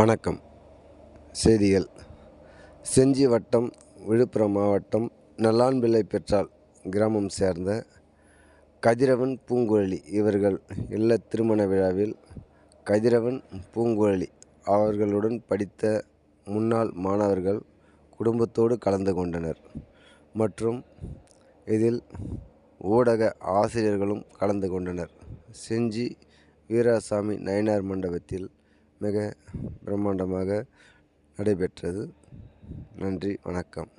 வணக்கம். செய்திகள். செஞ்சி வட்டம், விழுப்புரம் மாவட்டம் நல்லான்பிள்ளை பெற்றால் கிராமம் சேர்ந்த கதிரவன், பூங்குழலி இவர்கள் இல்ல திருமண விழாவில் கதிரவன், பூங்குழலி அவர்களுடன் படித்த முன்னாள் மாணவர்கள் குடும்பத்தோடு கலந்து கொண்டனர். மற்றும் இதில் ஊடக ஆசிரியர்களும் கலந்து கொண்டனர். செஞ்சி வீராசாமி நயினார் மண்டபத்தில் மிக பிரம்மாண்டமாக நடைபெற்றது. நன்றி, வணக்கம்.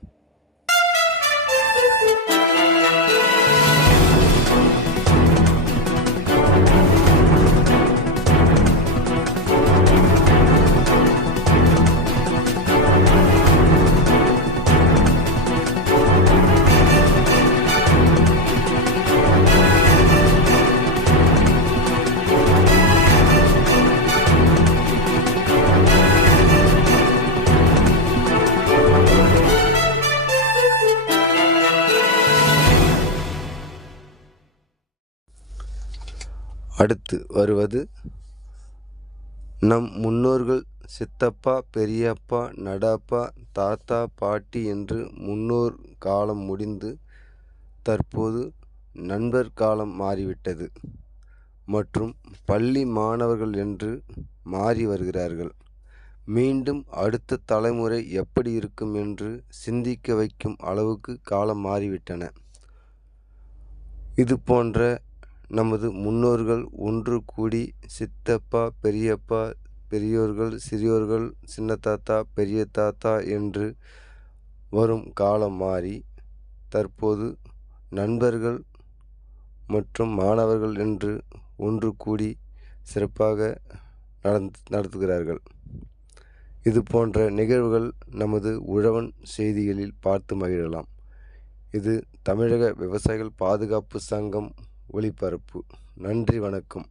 அடுத்து வருவது நம் முன்னோர்கள் சித்தப்பா, பெரியப்பா, நடப்பா, தாத்தா, பாட்டி என்று முன்னோர் காலம் முடிந்து தற்போது நண்பர் காலம் மாறிவிட்டது மற்றும் பள்ளி மாணவர்கள் என்று மாறி வருகிறார்கள். மீண்டும் அடுத்த தலைமுறை எப்படி இருக்கும் என்று சிந்திக்க வைக்கும் அளவுக்கு காலம் மாறிவிட்டன. இது போன்ற நமது முன்னோர்கள் ஒன்று கூடி சித்தப்பா, பெரியப்பா, பெரியோர்கள், சிறியோர்கள், சின்ன தாத்தா, பெரிய தாத்தா என்று வரும் காலம் மாறி தற்போது நண்பர்கள் மற்றும் மாணவர்கள் என்று ஒன்று கூடி சிறப்பாக நடத்துகிறார்கள். இது போன்ற நிகழ்வுகள் நமது உழவன் செய்திகளில் பார்த்து மகிழலாம். இது தமிழக விவசாயிகள் பாதுகாப்பு சங்கம் ஒளிபரப்பு. நன்றி, வணக்கம்.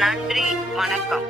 நன்றி, வணக்கம்.